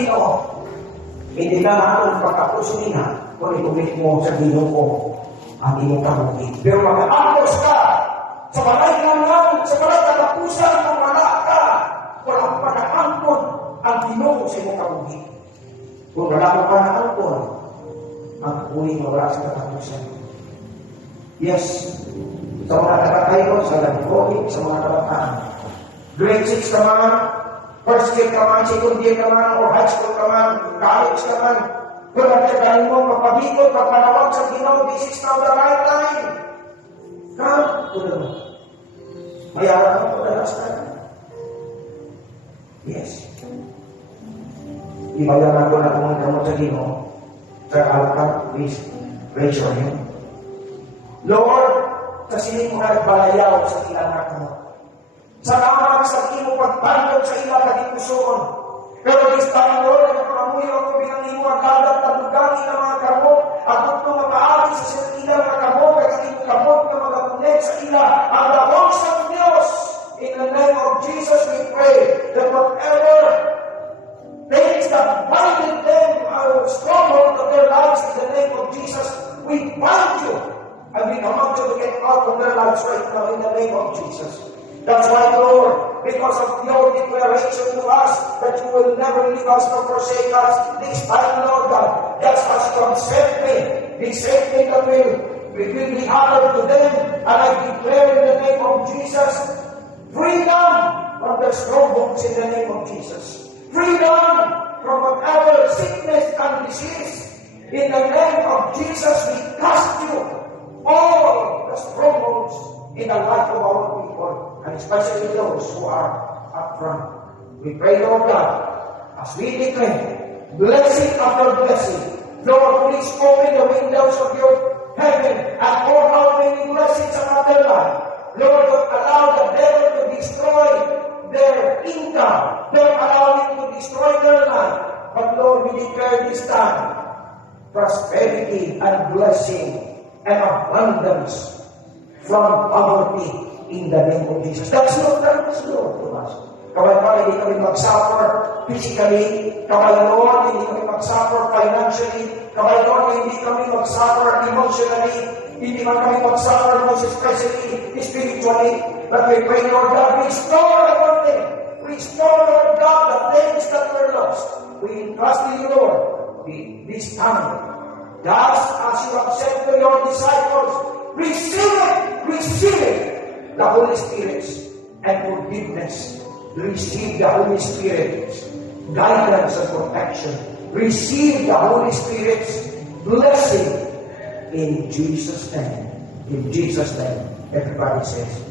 Ginoo. Hindi na natin pagkapuso niya kung itumit mo sa Ginoo ang iyong kabuhi. Pero mag-aangos ka sa balay naman, sa balay katapusan kung wala ka, walang pag-aangkon ang Ginoo sa iyong kabuhi. Kung wala mo pag-aangkon, ang kabuhi mo wala sa katapusan. Yes, sa mga nakakayo, sa Lagpoy, sa mga kabataan. Grade 6 ka man, first year ka man, second year ka man, or high school ka man, college ka man, kung nagtagaling mo, magpabikot, magpanawag sa Ginoo, this is now the right time. Come to the Lord. Mayaran ka po na last time. Yes. Ibayaran ko na kung gamot sa Ginoo. Sir Alcott, please raise your hand. Lord, kasi mo nagbalayaw sa ilang ako. Salamat sa imo pagpandog sa ilang kadipusoon. Pero this time, Lord, nagpamuyo ako bilang imo ang dadat na lugangin ng mga kamot at kung makaagi sa ilang mga kamot at imo kamot na magamunet sa ilang ang labong sa Diyos. In the name of Jesus, we pray that whatever things that binded them are stronghold of their lives in the name of Jesus, we bind you. And we command you to get out of their lives right now in the name of Jesus. That's why, Lord, because of your declaration to us that you will never leave us nor forsake us, this time, Lord God, just as you have sent me, be sent me that will be honored to them. And I declare in the name of Jesus, freedom from the strongholds in the name of Jesus. Freedom from whatever sickness and disease. In the name of Jesus, we cast you all the strongholds in the life of our people, and especially those who are up front. We pray, Lord God, as we declare blessing after blessing, Lord, please open the windows of your heaven and pour out many blessings upon their life. Lord, don't allow the devil to destroy their income. Don't allow him to destroy their life. But Lord, we declare this time prosperity and blessing and abundance from poverty in the name of Jesus. That's Lord to us. Kaway hindi kami mag-suffer physically. Kaway Lord, hindi kami mag-suffer financially. Kaway Lord, hindi kami mag-suffer emotionally. Hindi man kami mag-suffer most especially spiritually. But we pray, Lord God, restore everything. Restore, Lord God, the things that were lost. We entrust to you, Lord, this time. Just as you have said to your disciples, receive it, the Holy Spirit and forgiveness. Receive the Holy Spirit's guidance and protection. Receive the Holy Spirit's blessing in Jesus' name. In Jesus' name. Everybody says,